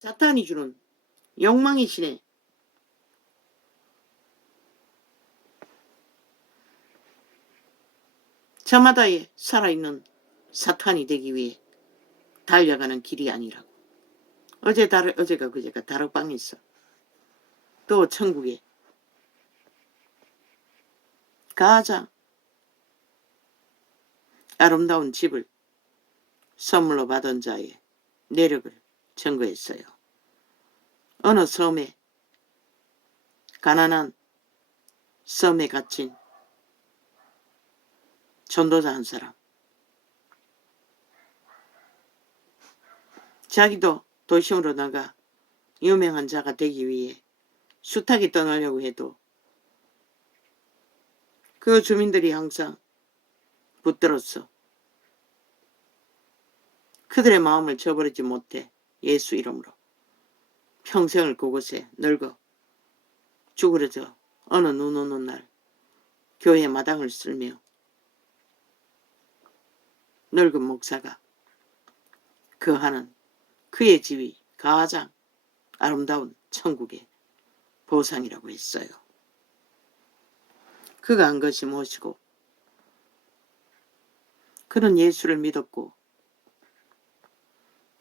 사탄이 주는 욕망이시네. 저마다에 살아있는 사탄이 되기 위해 달려가는 길이 아니라고. 어제가 그제가 다락방에 있어. 또 천국에 가장 아름다운 집을 선물로 받은 자의 내력을 증거했어요. 어느 섬에, 가난한 섬에 갇힌 전도자 한 사람. 자기도 도심으로 나가 유명한 자가 되기 위해 숱하게 떠나려고 해도 그 주민들이 항상 붙들었어. 그들의 마음을 저버리지 못해 예수 이름으로 평생을 그곳에 늙어 죽으려져 어느 눈 오는 날 교회 마당을 쓸며 늙은 목사가 거하는 그의 집이 가장 아름다운 천국의 보상이라고 했어요. 그가 한 것이 무엇이고, 그는 예수를 믿었고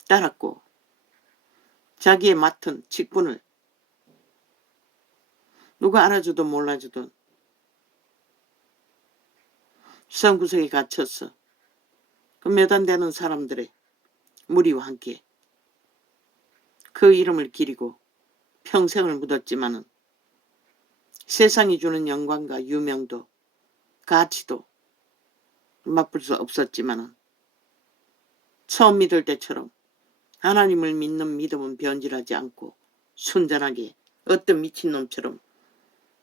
따랐고 자기의 맡은 직분을 누가 알아주든 몰라주든 성구석에 갇혔어. 그 몇 안 되는 사람들의 무리와 함께 그 이름을 기리고 평생을 묻었지만은 세상이 주는 영광과 유명도 가치도 맛볼 수 없었지만은 처음 믿을 때처럼 하나님을 믿는 믿음은 변질하지 않고 순전하게 어떤 미친놈처럼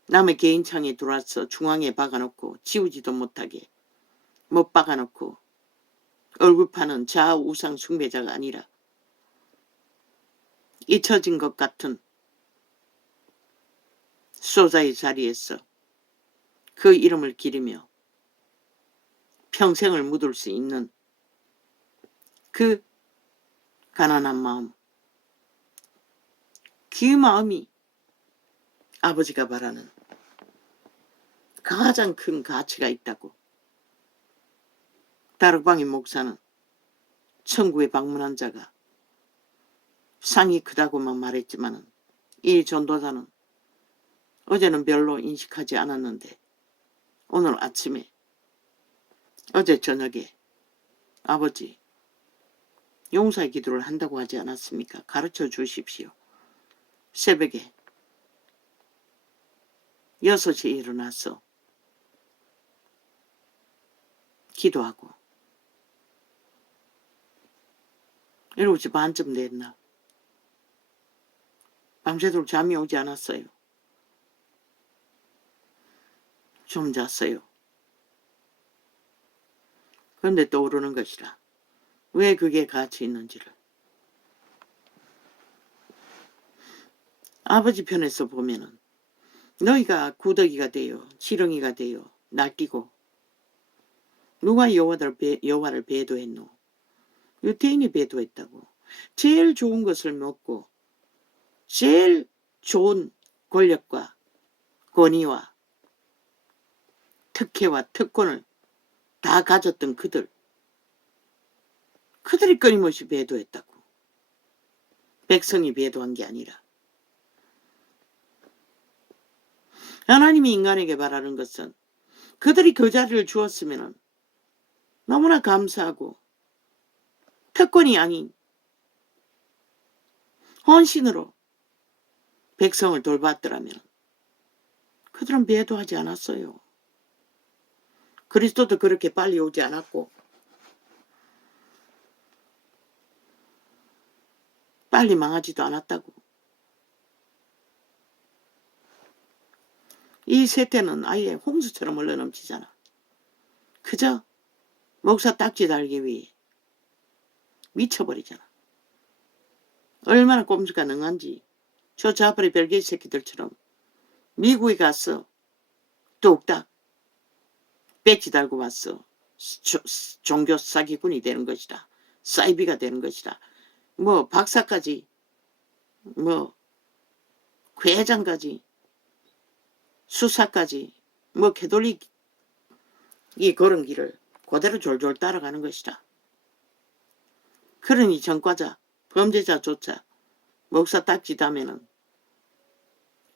남의 개인창에 들어와서 중앙에 박아놓고 지우지도 못하게 못 박아놓고 얼굴 파는 좌우상 숭배자가 아니라 잊혀진 것 같은 소자의 자리에서 그 이름을 기리며 평생을 묻을 수 있는 그 가난한 마음, 그 마음이 아버지가 바라는 가장 큰 가치가 있다고 다락방의 목사는 천국에 방문한 자가 상이 크다고만 말했지만 이 전도자는 어제는 별로 인식하지 않았는데 오늘 아침에 어제 저녁에 아버지 용서의 기도를 한다고 하지 않았습니까? 가르쳐 주십시오. 새벽에 6시에 일어나서 기도하고 7시 반쯤 됐나 밤새도록 잠이 오지 않았어요. 좀 잤어요. 그런데 떠오르는 것이라. 왜 그게 가치 있는지를. 아버지 편에서 보면은 너희가 구더기가 되어 지렁이가 되어 날뛰고 누가 여호와를 배도했노? 유태인이 배도했다고. 제일 좋은 것을 먹고 제일 좋은 권력과 권위와 특혜와 특권을 다 가졌던 그들이 끊임없이 배도했다고. 백성이 배도한 게 아니라. 하나님이 인간에게 바라는 것은 그들이 그 자리를 주었으면 너무나 감사하고 특권이 아닌 헌신으로 백성을 돌봤더라면 그들은 배도하지 않았어요. 그리스도도 그렇게 빨리 오지 않았고 빨리 망하지도 않았다고. 이 세태는 아예 홍수처럼 흘러넘치잖아. 그저 목사 딱지 달기 위해 미쳐버리잖아. 얼마나 꼼수가 능한지 저 자벌의 별개 새끼들처럼 미국에 가서 뚝딱 배지 달고 왔어. 종교 사기꾼이 되는 것이다. 사이비가 되는 것이다. 뭐 박사까지 뭐 회장까지 수사까지 뭐 캐톨릭이 걸은 길을 그대로 졸졸 따라가는 것이다. 그러니 전과자 범죄자조차 목사 딱지다면은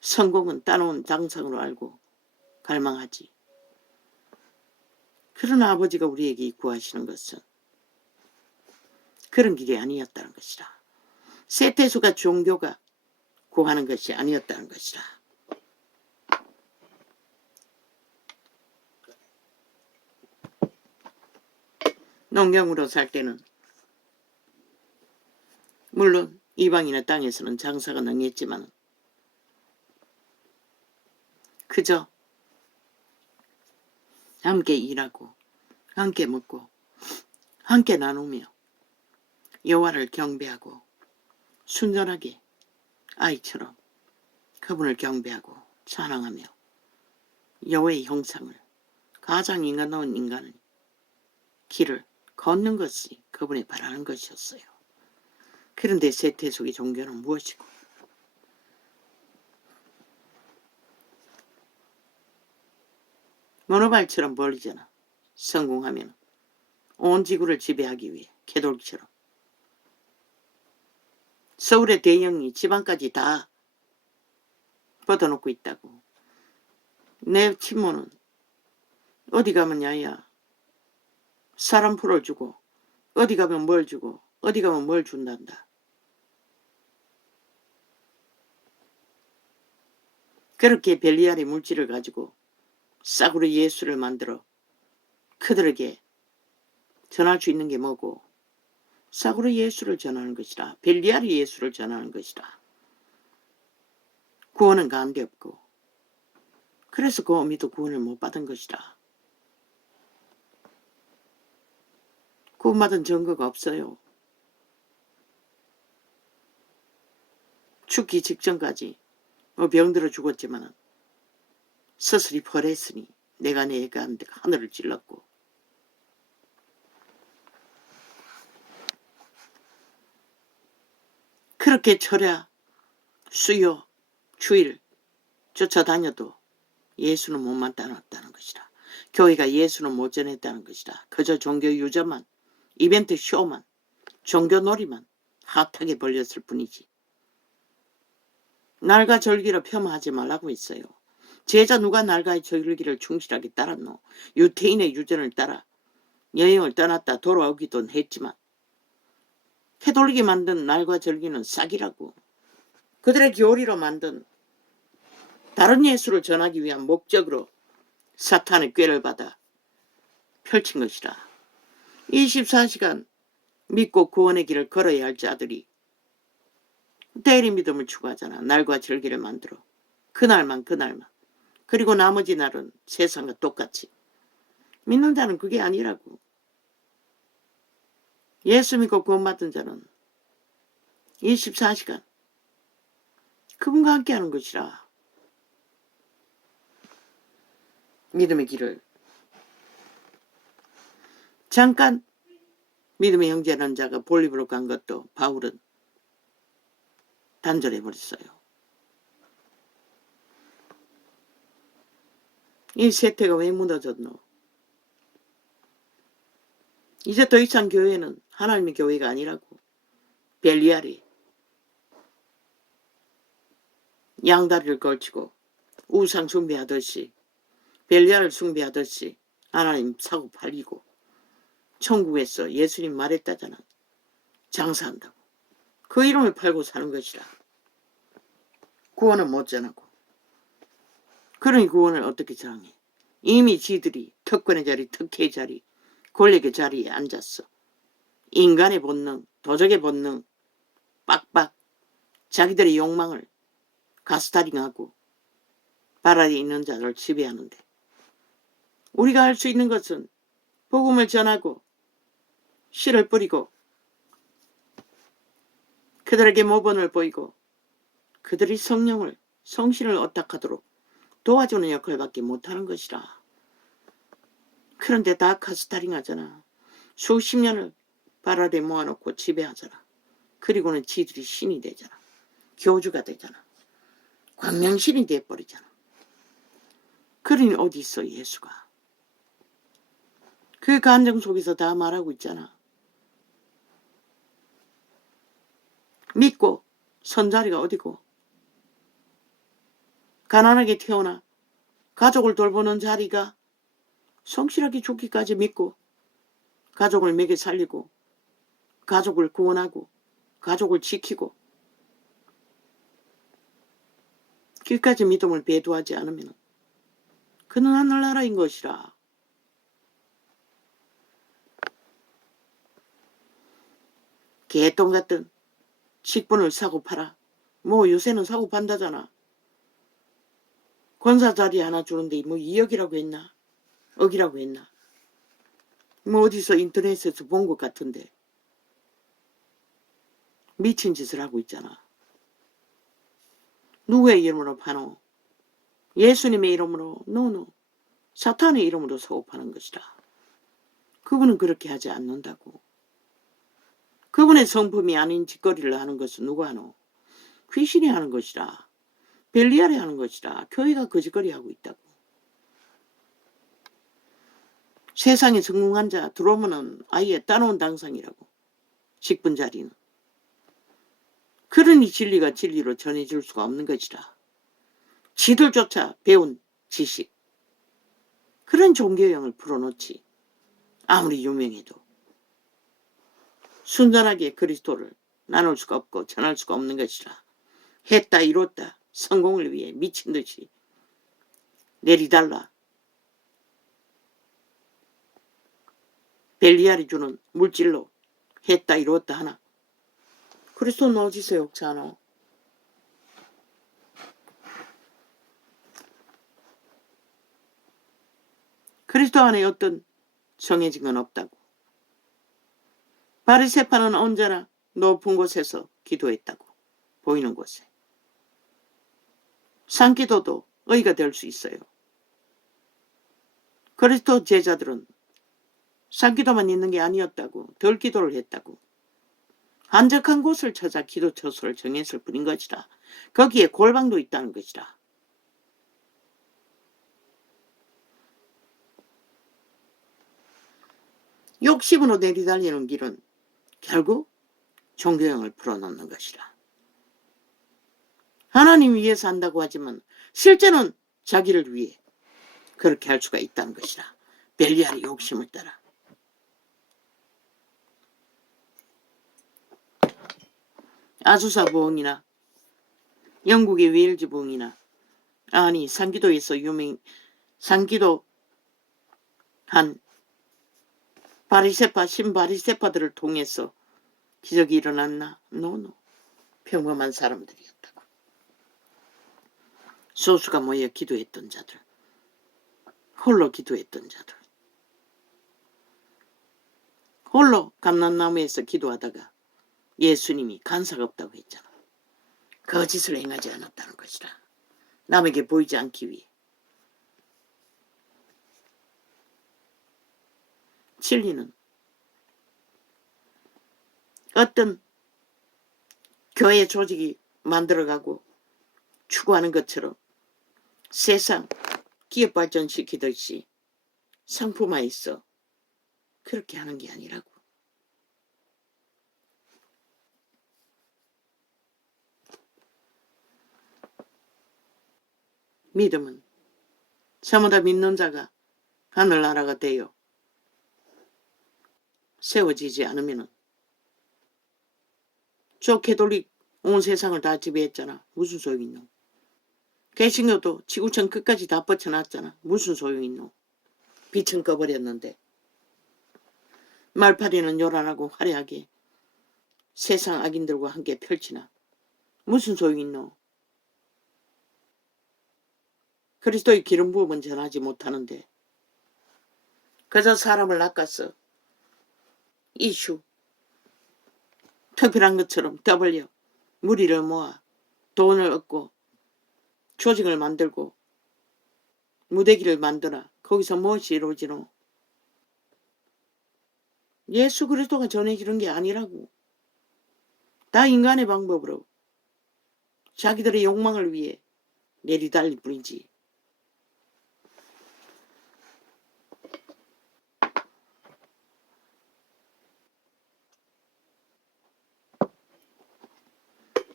성공은 따놓은 장상으로 알고 갈망하지. 그러나 아버지가 우리에게 구하시는 것은 그런 길이 아니었다는 것이다. 세태수가 종교가 구하는 것이 아니었다는 것이다. 농경으로 살 때는 물론 이방인의 땅에서는 장사가 능했지만 그저 함께 일하고 함께 먹고 함께 나누며 여호와를 경배하고 순전하게 아이처럼 그분을 경배하고 찬양하며 여호와의 형상을 가장 인간다운 인간의 길을 걷는 것이 그분이 바라는 것이었어요. 그런데 세태속의 종교는 무엇이고 모노발처럼 벌리잖아. 성공하면 온 지구를 지배하기 위해 캐톨릭처럼 서울의 대형이 지방까지 다 뻗어놓고 있다고. 내 친모는 어디 가면 야야 사람 풀을 주고 어디 가면 뭘 주고 어디 가면 뭘 준단다. 그렇게 벨리알의 물질을 가지고 싸구려 예수를 만들어 그들에게 전할 수 있는 게 뭐고 싸구려 예수를 전하는 것이라. 벨리알의 예수를 전하는 것이라. 구원은 가운데 없고 그래서 그 어미도 구원을 못 받은 것이라. 구원받은 증거가 없어요. 죽기 직전까지 병들어 죽었지만 스스리 벌했으니 내가 하늘을 찔렀고 그렇게 철야 수요 주일 쫓아다녀도 예수는 못만 따랐다는 것이다. 교회가 예수는 못 전했다는 것이다. 그저 종교 유저만 이벤트 쇼만 종교놀이만 핫하게 벌렸을 뿐이지. 날과 절기를 폄하하지 말라고 했어요. 제자 누가 날과 절기를 충실하게 따랐노? 유태인의 유전을 따라 여행을 떠났다 돌아오기도 했지만 캐톨릭이 만든 날과 절기는 싹이라고. 그들의 교리로 만든 다른 예수를 전하기 위한 목적으로 사탄의 꾀를 받아 펼친 것이라. 24시간 믿고 구원의 길을 걸어야 할 자들이 대리 믿음을 추구하잖아. 날과 절기를 만들어 그날만 그리고 나머지 날은 세상과 똑같이 믿는다는 그게 아니라고. 예수 믿고 구원받은 자는 24시간 그분과 함께하는 것이라. 믿음의 길을 잠깐 믿음의 형제라는 자가 볼리브로 간 것도 바울은 단절해버렸어요. 이 세태가 왜 무너졌노? 이제 더 이상 교회는 하나님의 교회가 아니라고. 벨리알이 양다리를 걸치고 우상 숭배하듯이 벨리알을 숭배하듯이 하나님 사고 팔리고 천국에서 예수님 말했다잖아. 장사한다고. 그 이름을 팔고 사는 것이라. 구원은 못 전하고. 그러니 구원을 어떻게 전해? 이미 지들이 특권의 자리, 특혜의 자리, 권력의 자리에 앉았어. 인간의 본능, 도적의 본능, 빡빡 자기들의 욕망을 가스타링하고 발 아래 있는 자를 지배하는데 우리가 할 수 있는 것은 복음을 전하고 씨를 뿌리고 그들에게 모범을 보이고 그들이 성령을 성신을 어탁하도록 도와주는 역할밖에 못하는 것이라. 그런데 다 가스타링 하잖아. 수십 년을 발 아래 모아놓고 지배하잖아. 그리고는 지들이 신이 되잖아. 교주가 되잖아. 광명신이 돼버리잖아. 그러니 어디 있어 예수가. 그 감정 속에서 다 말하고 있잖아. 믿고 선 자리가 어디고, 가난하게 태어나 가족을 돌보는 자리가 성실하게 죽기까지 믿고 가족을 먹여 살리고 가족을 구원하고 가족을 지키고 끝까지 믿음을 배도하지 않으면 그는 하늘나라인 것이라. 개똥 같은 식분을 사고 팔아. 뭐 요새는 사고 판다잖아. 권사 자리 하나 주는데 뭐 2억이라고 했나? 억이라고 했나? 뭐 어디서 인터넷에서 본 것 같은데 미친 짓을 하고 있잖아. 누구의 이름으로 파노? 예수님의 이름으로? 노노. 사탄의 이름으로 사고 파는 것이다. 그분은 그렇게 하지 않는다고. 그분의 성품이 아닌 짓거리를 하는 것은 누가 하노? 귀신이 하는 것이다. 벨리알이 하는 것이다. 교회가 그 짓거리 하고 있다고. 세상에 성공한 자 들어오면은 아예 따놓은 당상이라고. 직분 자리는. 그러니 진리가 진리로 전해질 수가 없는 것이다. 지들조차 배운 지식. 그런 종교형을 풀어놓지. 아무리 유명해도. 순전하게 그리스도를 나눌 수가 없고 전할 수가 없는 것이라. 했다 이뤘다 성공을 위해 미친 듯이 내리달라. 벨리알이 주는 물질로 했다 이뤘다 하나. 그리스도는 어디서 역사하노? 그리스도 안에 어떤 정해진 건 없다고. 바리새파는 언제나 높은 곳에서 기도했다고. 보이는 곳에. 산기도도 의가 될 수 있어요. 그리스도 제자들은 산기도만 있는 게 아니었다고. 덜 기도를 했다고. 한적한 곳을 찾아 기도 처소를 정했을 뿐인 것이라. 거기에 골방도 있다는 것이라. 욕심으로 내리달리는 길은 결국 종교형을 풀어놓는 것이라. 하나님 위해서 한다고 하지만 실제는 자기를 위해 그렇게 할 수가 있다는 것이라. 벨리알의 욕심을 따라. 아수사 부흥이나 영국의 웨일즈 부흥이나 아니 산기도에서 산기도 한 바리새파 신바리새파들을 통해서 기적이 일어났나? 노노. 평범한 사람들이었다고. 소수가 모여 기도했던 자들. 홀로 기도했던 자들. 홀로 감람나무에서 기도하다가 예수님이 간사가 없다고 했잖아. 거짓을 행하지 않았다는 것이라. 남에게 보이지 않기 위해. 진리는 어떤 교회 조직이 만들어가고 추구하는 것처럼 세상 기업 발전시키듯이 상품화 있어. 그렇게 하는 게 아니라고. 믿음은 저마다 믿는 자가 하늘나라가 되어 세워지지 않으면 저 캐톨릭 온 세상을 다 지배했잖아. 무슨 소용이 있노? 개신교도 지구촌 끝까지 다 뻗쳐놨잖아. 무슨 소용이 있노? 빛은 꺼버렸는데. 말파리는 요란하고 화려하게 세상 악인들과 함께 펼치나. 무슨 소용이 있노? 그리스도의 기름 부음은 전하지 못하는데 그저 사람을 낚아서 이슈 특별한 것처럼 떠벌려 무리를 모아 돈을 얻고 조직을 만들고 무대기를 만들어 거기서 무엇이 이루어지노? 예수 그리스도가 전해지는 게 아니라고. 다 인간의 방법으로 자기들의 욕망을 위해 내리달릴 뿐이지.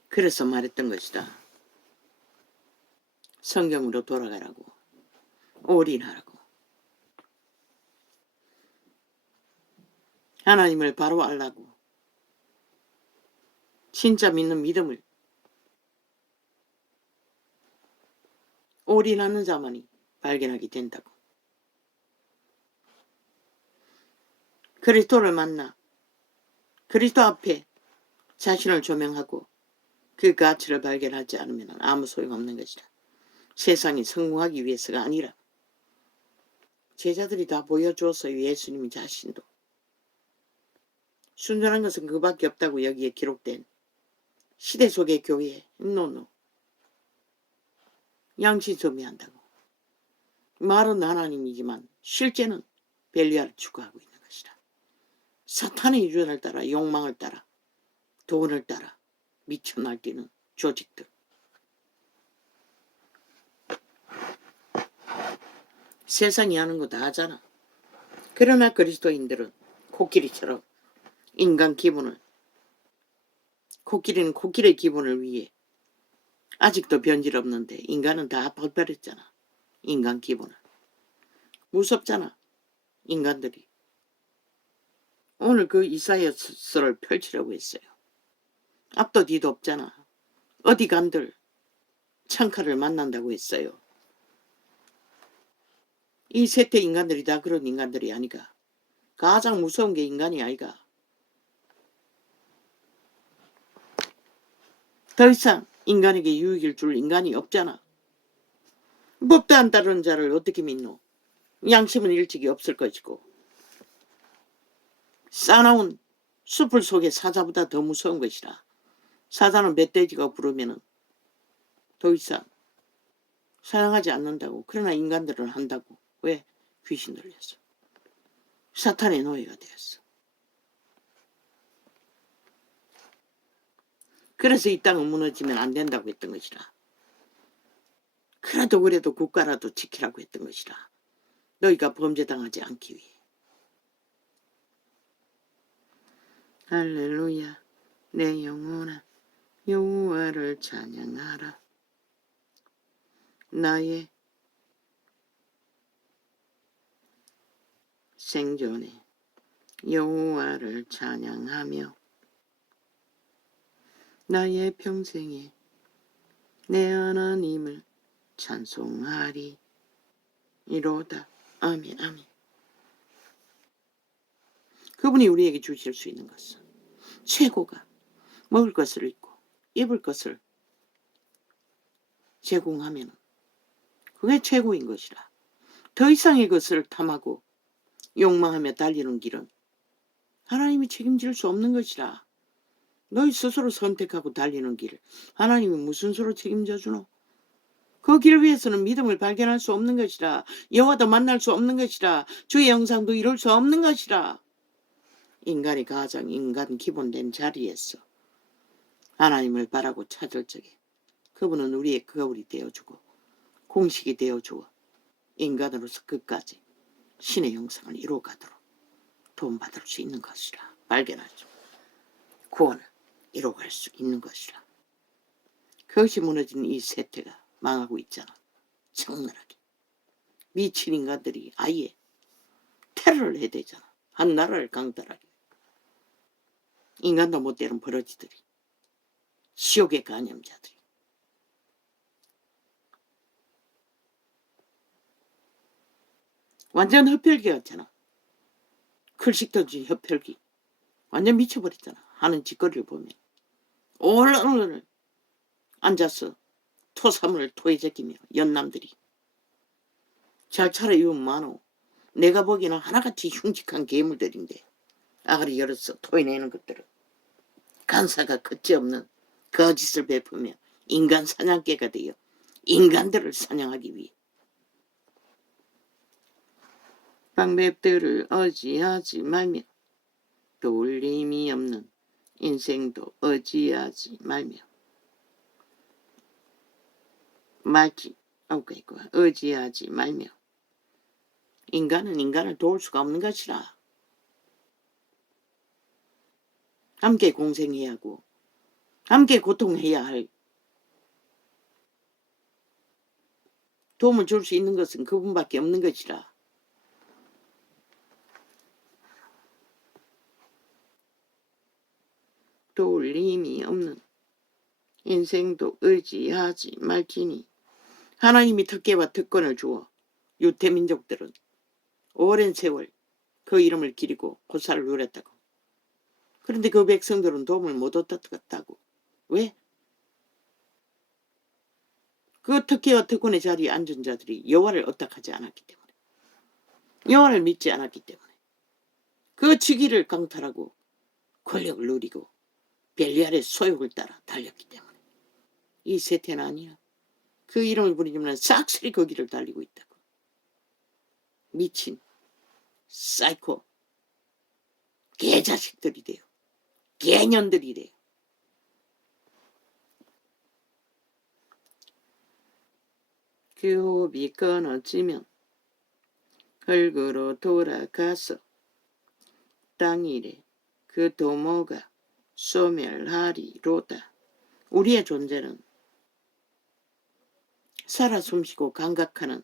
그래서 말했던 것이다. 성경으로 돌아가라고. 올인하라고. 하나님을 바로 알라고. 진짜 믿는 믿음을 올인하는 자만이 발견하게 된다고. 그리스도를 만나 그리스도 앞에 자신을 조명하고 그 가치를 발견하지 않으면 아무 소용없는 것이다. 세상이 성공하기 위해서가 아니라 제자들이 다 보여주었어요. 예수님 자신도. 순전한 것은 그밖에 없다고 여기에 기록된 시대 속의 교회 노노 양심 소비한다고. 말은 하나님이지만 실제는 벨리알을 추구하고 있는 것이다. 사탄의 유전을 따라 욕망을 따라 돈을 따라 미쳐 날뛰는 조직들. 세상이 하는 거 다 하잖아. 그러나 그리스도인들은 코끼리처럼 인간 기분을 코끼리는 코끼리의 기분을 위해 아직도 변질 없는데 인간은 다 발달했잖아. 인간 기분을. 무섭잖아. 인간들이. 오늘 그 이사야서를 펼치려고 했어요. 앞도 뒤도 없잖아. 어디 간들 창칼을 만난다고 했어요. 이 세태 인간들이 다 그런 인간들이 아니가. 가장 무서운 게 인간이 아이가. 더 이상 인간에게 유익을 줄 인간이 없잖아. 법도 안 따르는 자를 어떻게 믿노? 양심은 일찍이 없을 것이고. 싸나운 숲을 속에 사자보다 더 무서운 것이라. 사자는 멧돼지가 부르면은 더 이상 사랑하지 않는다고. 그러나 인간들은 한다고. 왜? 귀신 들렸어. 사탄의 노예가 되었어. 그래서 이 땅은 무너지면 안 된다고 했던 것이라. 그래도 국가라도 지키라고 했던 것이라. 너희가 범죄당하지 않기 위해. 할렐루야. 내 영혼아 여호와를 찬양하라. 나의 생존에 여호와를 찬양하며 나의 평생에 내 하나님을 찬송하리. 이로다. 아멘 아멘. 그분이 우리에게 주실 수 있는 것은 최고가 먹을 것을 있고 입을 것을 제공하면 그게 최고인 것이라. 더 이상의 것을 탐하고 욕망하며 달리는 길은 하나님이 책임질 수 없는 것이라. 너희 스스로 선택하고 달리는 길 하나님이 무슨 수로 책임져 주노? 그 길 위에서는 믿음을 발견할 수 없는 것이라. 여호와도 만날 수 없는 것이라. 주의 영상도 이룰 수 없는 것이라. 인간이 가장 인간 기본된 자리에서 하나님을 바라고 찾을 적에 그분은 우리의 거울이 되어주고 공식이 되어주어 인간으로서 끝까지 신의 형상을 이루어가도록 도움받을 수 있는 것이라. 발견하죠. 구원을 이루어갈 수 있는 것이라. 그것이 무너진 이 세태가 망하고 있잖아. 적나라하게. 미친 인간들이 아예 테러를 해대잖아. 한 나라를 강탈하게. 인간도 못되는 버러지들이. 지옥의 간염자들이. 완전 흡혈귀였잖아. 클식 던진 흡혈귀. 완전 미쳐버렸잖아. 하는 짓거리를 보면. 오늘을 앉아서 토사물을 토해 제끼며 연남들이. 잘 차려입으면 많어. 내가 보기에는 하나같이 흉측한 괴물들인데 아가리 열어서 토해내는 것들은 간사가 그지없는 거짓을 베푸며 인간 사냥개가 되어 인간들을 사냥하기 위해 방법들을 의지하지 말며 돌림이 없는 인생도 의지하지 말며 말지 없겠고 의지하지 말며 인간은 인간을 도울 수가 없는 것이라. 함께 공생해야 하고 함께 고통해야 할 도움을 줄 수 있는 것은 그분밖에 없는 것이라. 도울 힘이 없는 인생도 의지하지 말지니 하나님이 특혜와 특권을 주어 유태민족들은 오랜 세월 그 이름을 기리고 고사를 누렸다고. 그런데 그 백성들은 도움을 못 얻었다고. 왜? 그 특혜와 특권의 자리에 앉은 자들이 여호와를 얻닥하지 않았기 때문에, 여호와를 믿지 않았기 때문에, 그 직위를 강탈하고 권력을 누리고 벨리알의 소욕을 따라 달렸기 때문에 이 세태는 아니야. 그 이름을 부르지만 싹쓸이 그 길을 달리고 있다고. 미친 사이코 개자식들이 돼요. 개년들이 돼요. 규업이 끊어지면 흙으로 돌아가서 땅일에 그 도모가 소멸하리로다. 우리의 존재는 살아 숨쉬고 감각하는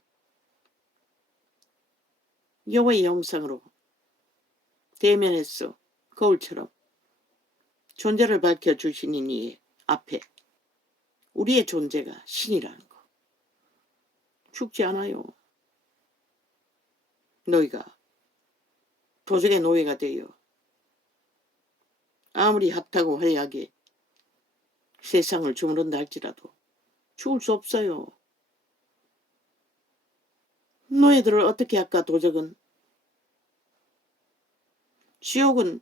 여호와의 형상으로 대면했어. 거울처럼 존재를 밝혀주시는 이 앞에 우리의 존재가 신이라는 거. 죽지 않아요. 너희가 도적의 노예가 되어 아무리 핫하고 화려하게 세상을 주무른다 할지라도 죽을 수 없어요. 노예들을 어떻게 할까? 도적은 지옥은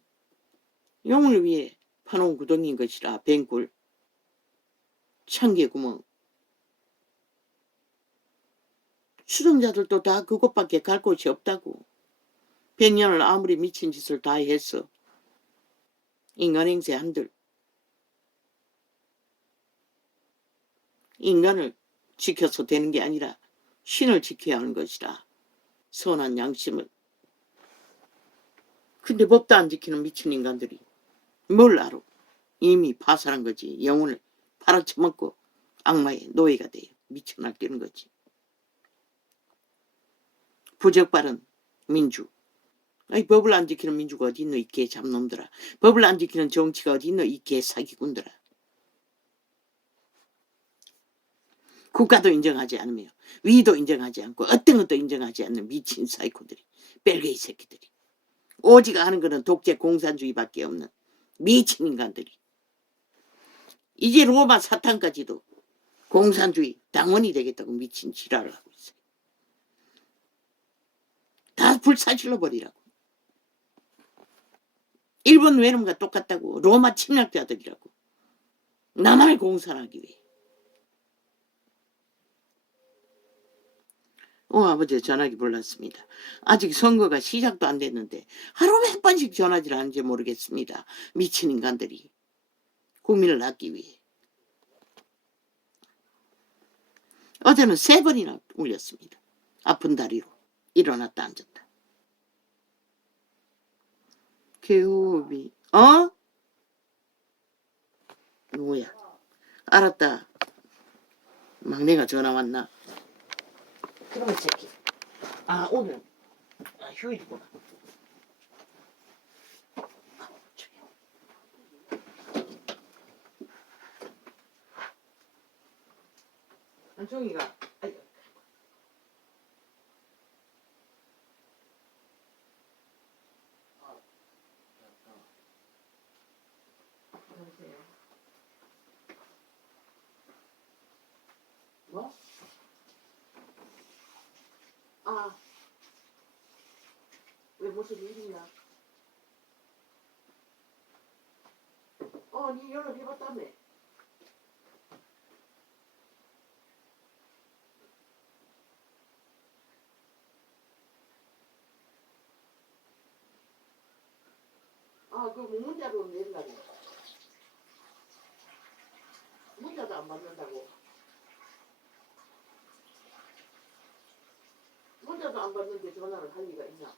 영을 위해 파놓은 구덩이인 것이라. 뱅굴 창기의 구멍. 추종자들도 다 그곳밖에 갈 곳이 없다고. 100년을 아무리 미친 짓을 다 했어. 인간 행세 한들 인간을 지켜서 되는 게 아니라 신을 지켜야 하는 것이라. 선한 양심을. 근데 법도 안 지키는 미친 인간들이 뭘 알아. 이미 파산한 거지. 영혼을 팔아쳐먹고 악마의 노예가 돼요. 미쳐 날뛰는 거지. 부적바른 민주. 아니, 법을 안 지키는 민주가 어디 있노, 이 개 잡놈들아. 법을 안 지키는 정치가 어디 있노, 이 개 사기꾼들아. 국가도 인정하지 않으며 위도 인정하지 않고 어떤 것도 인정하지 않는 미친 사이코들이, 벨게이 새끼들이. 오직 아는 거는 독재 공산주의밖에 없는 미친 인간들이. 이제 로마 사탄까지도 공산주의 당원이 되겠다고 미친 지랄을 하고 있어요. 다 불사질러 버리라고. 일본 외놈과 똑같다고. 로마 침략자들이라고. 나만을 공산하기 위해. 아버지 전화기 불렀습니다. 아직 선거가 시작도 안 됐는데 하루에 한 번씩 전화질 하는지 모르겠습니다. 미친 인간들이. 국민을 낳기 위해. 어제는 3번이나 울렸습니다. 아픈 다리로 일어났다 앉았다. 개호흡이. 누구야? 알았다. 막내가 전화 왔나? 그러면 새끼. 오늘 휴일이구나. 한종이가 뭐? 왜 무슨 일이냐? 니 연락해봤다며. 그 문자로 낸다고. 문자도 안 받는다고. 안 받는데 전화를 할 리가 있나?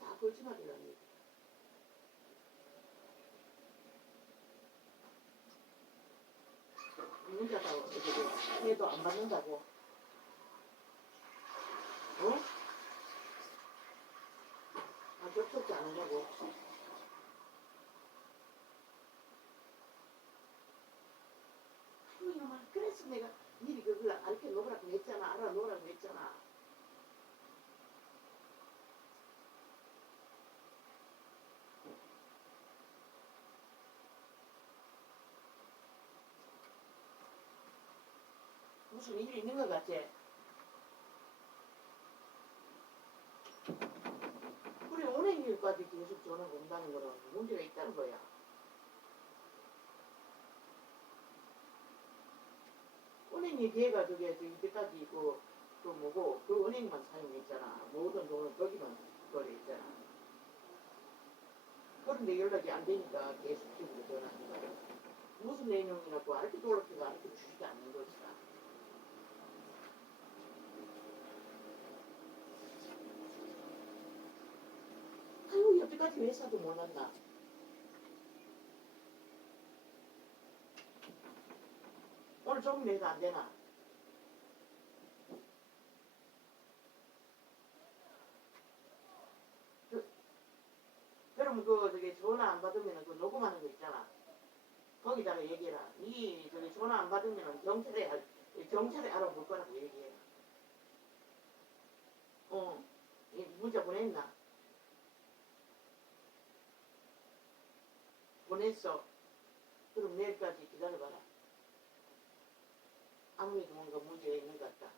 다 거짓말이라니. 문자가 어떻게 해도 안 받는다고. 어? 아, 접촉지 않으냐고. 아이고, 이놈아. 그래서 내가 미리 그걸 알게 놓으라고 했잖아. 알아놓으라고 했잖아. 무슨 일이 있는 것 같아. 그래, 오는 일까지 계속 전화가 온다는 거는 문제가 있다는 거야. 은행이 걔가 저게 이때까지 그 뭐고 그 은행만 사용했잖아. 모든 돈을 거기만 거래했잖아. 그런데 연락이 안 되니까 계속 집으로 전화하는 거야. 무슨 내용이라고 알게 돌아가가 알게 주지도 않는 것이다. 아이고, 여태까지 회사도 몰랐나. 오늘 조금 내가 안 되나. 그럼 저기 전화 안 받으면 그 녹음하는 거 있잖아. 거기다가 얘기해라. 니 저기 전화 안 받으면 경찰에 알아볼 거라고 얘기해. 문자 보냈나? 보냈어. 그럼 내일까지 기다려봐라. 아무래도 뭔가 문제가 있는 것 같다.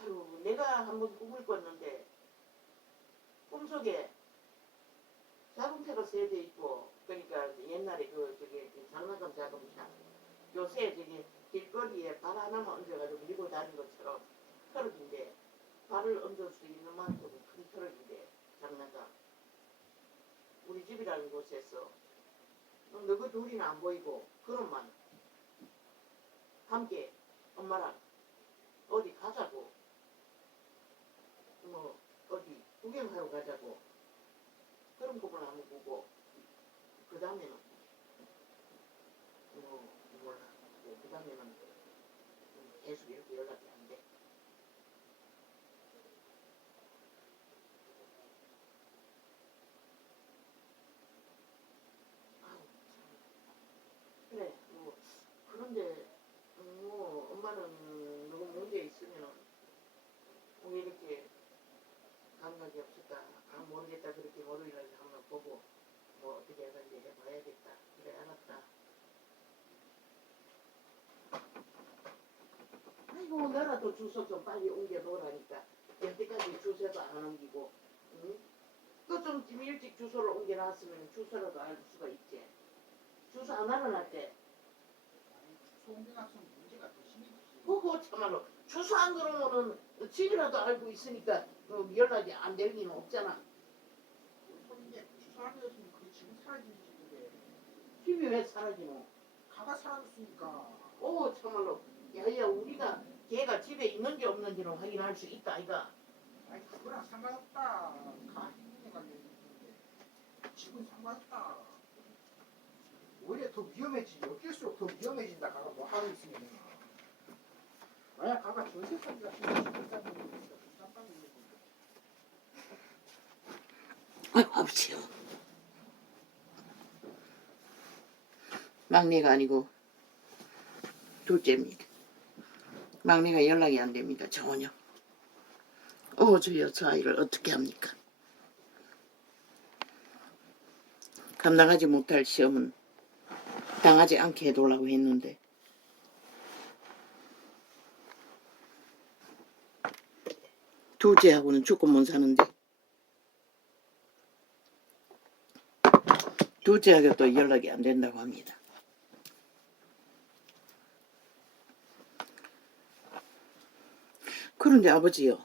아유, 내가 한번 꿈을 꿨는데 꿈속에 자동차가 세 대 있고, 그러니까 옛날에 저기 장난감 자동차 요새 저기 길거리에 발 하나만 얹어가지고 밀고 다니는 것처럼 트럭인데, 발을 얹을 수 있는 만큼 큰 트럭인데 장난감. 우리 집이라는 곳에서 너그 둘이는 안 보이고 그놈만 함께 엄마랑 어디 가자고, 뭐 어디 구경하러 가자고, 그런 꿈을 한번 보고, 그 다음에는 뭐 몰라. 그 다음에는 계속 이렇게 연락이 안 돼. 아우, 그래, 뭐 그런데 뭐 엄마는 너무 문제 있으면 왜 이렇게 감각이 없을까? 아, 모르겠다. 그렇게 월요일날 한번 보고 뭐 어떻게 해서 이제 해봐야겠다. 그래, 알았다. 아이고, 너라도 주소 좀 빨리 옮겨 놓으라니까. 여태까지 주소도 안 옮기고, 응? 그좀 일찍 주소를 옮겨놨으면 주소라도 알 수가 있지. 주소 안 알아놨 때. 주소 옮겨놨으면 문제가 더 심해지지. 그거 참말로 주소 안 그러면은 집이라도 알고 있으니까 연락이 안 될 리는 없잖아. 손인데 주소 알려줬으면 그게 지금 사라진 집인데 집이 왜 사라지노? 가가 사라졌으니까. 참말로. 야야, 우리가 걔가 집에 있는지 없는지는 확인할 수 있다 아이가. 아니 그거랑 상관없다. 가 행동에 있는데 집은 상관없다. 오히려 더 위험해지지. 어쩔수록 더 위험해진다. 가가 뭐 하고 있으면. 만약 가가 전세 사기 같은 거 집을 사는 거 있으니까 깜빡 놀랄 건데. 아버지요. 막내가 아니고 둘째입니다. 막내가 연락이 안 됩니다. 전혀. 주여, 저 아이를 어떻게 합니까? 감당하지 못할 시험은 당하지 않게 해달라고 했는데, 둘째하고는 죽고 못 사는데, 둘째하고 또 연락이 안 된다고 합니다. 그런데 아버지요,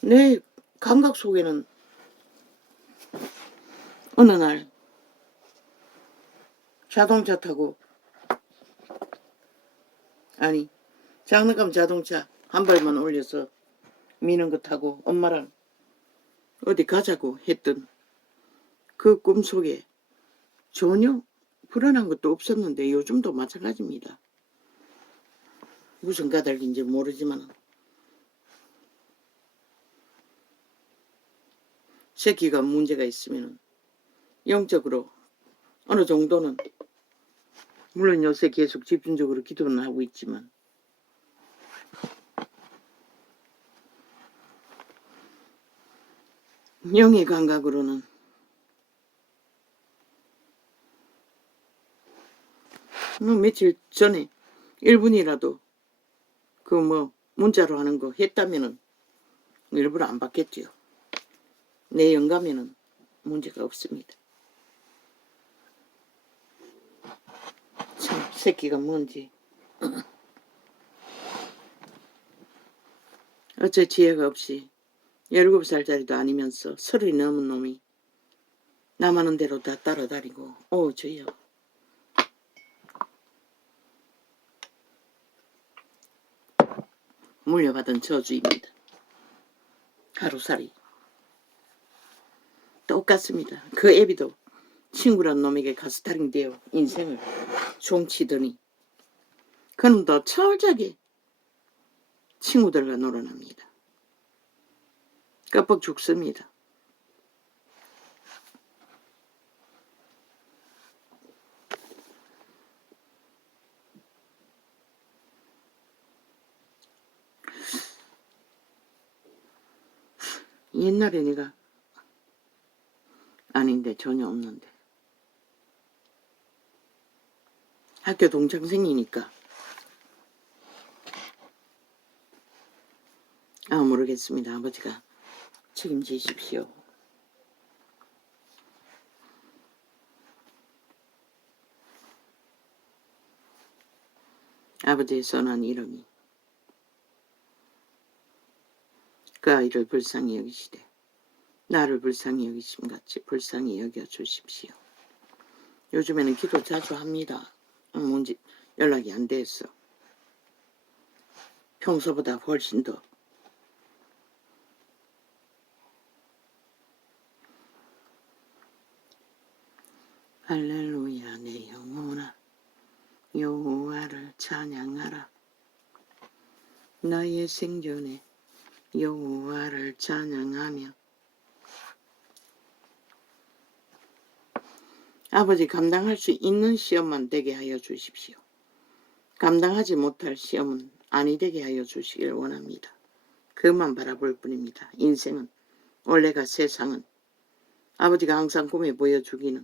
내 감각 속에는 어느 날 자동차 타고 아니 장난감 자동차 한 발만 올려서 미는 거 타고 엄마랑 어디 가자고 했던 그 꿈속에 전혀 불안한 것도 없었는데 요즘도 마찬가지입니다. 무슨 까닭인지 모르지만 새끼가 문제가 있으면 영적으로 어느 정도는 물론 요새 계속 집중적으로 기도는 하고 있지만 영의 감각으로는 며칠 전에 1분이라도 그 문자로 하는 거 했다면은 일부러 안 받겠지요. 내 영감에는 문제가 없습니다. 참 새끼가 뭔지 어째 지혜가 없이 17살짜리도 아니면서 30이 넘은 놈이 남하는 대로 다 따라다니고 저요. 물려받은 저주입니다. 하루살이 똑같습니다. 그 애비도 친구란 놈에게 가스타링 되어 인생을 종치더니 그놈도 철저하게 친구들과 놀아납니다. 깜빡 죽습니다. 옛날에 내가 아닌데 전혀 없는데 학교 동창생이니까 모르겠습니다. 아버지가 책임지십시오. 아버지의 선한 이름이 그 아이를 불쌍히 여기시되 나를 불쌍히 여기심같이 불쌍히 여겨주십시오. 요즘에는 기도 자주 합니다. 뭔지 연락이 안 돼서 평소보다 훨씬 더 할렐루야 내 영혼아 여호와를 찬양하라. 나의 생전에 여호와를 찬양하며 아버지 감당할 수 있는 시험만 되게 하여 주십시오. 감당하지 못할 시험은 아니 되게 하여 주시길 원합니다. 그것만 바라볼 뿐입니다. 인생은 원래가 세상은 아버지가 항상 꿈에 보여주기는